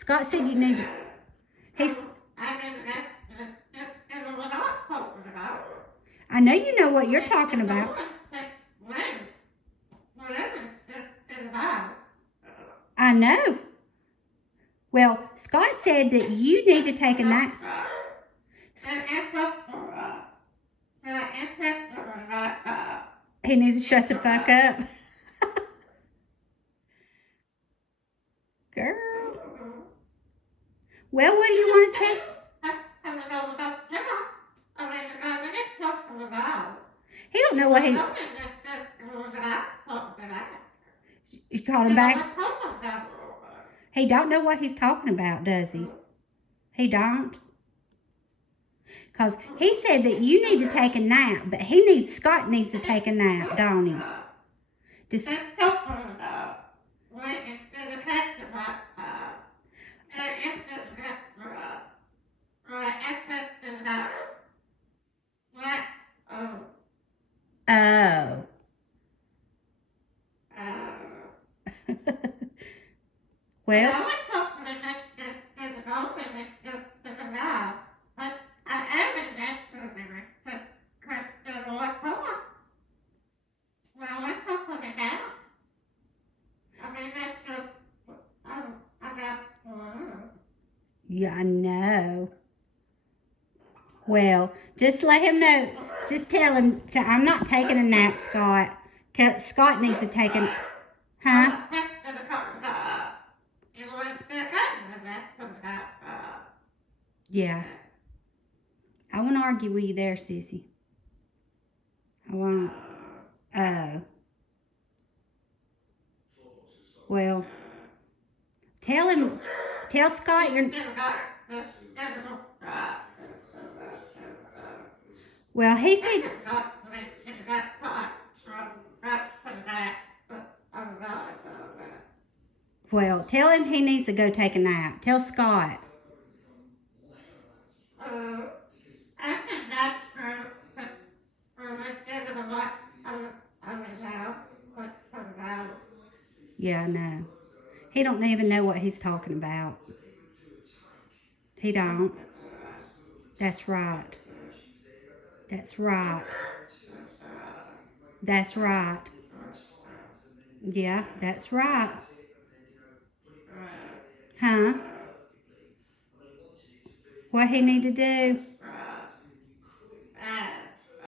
Scott said you need to. He's. I know you know what you're talking about. I know. Well, Scott said that you need to take a nap. He needs to shut the fuck up. Girl. Well, what do you want to take? He don't know what he... You called him back? He don't know what he's talking about, does he? He don't? Because he said that you need to take a nap, but Scott needs to take a nap, don't he? Just... Oh. Well. Yeah, I know. Well, just let him know. Just tell him, I'm not taking a nap, Scott. Scott needs to take a... Huh? Yeah. I won't argue with you there, Sissy. I won't. Oh. Well, tell Scott you're... Well, he said... Well, tell him he needs to go take a nap. Tell Scott. Yeah, I know. He don't even know what he's talking about. He don't. That's right. That's right. That's right. Yeah, that's right. Huh? What he need to do?